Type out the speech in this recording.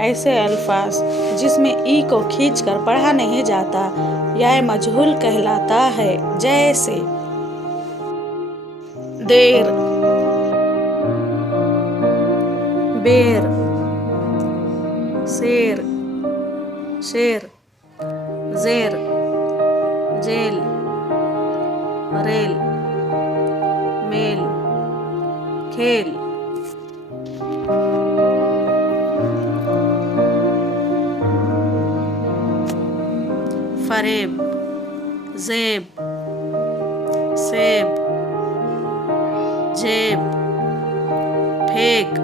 ऐसे अल्फाज जिसमें ई को खींचकर पढ़ा नहीं जाता यह मजहूल कहलाता है। जैसे देर, बेर, शेर, शेर, जेर, जेल, रेल, मेल, खेल। फरेब, जेब, सेब, जेब, फेंक,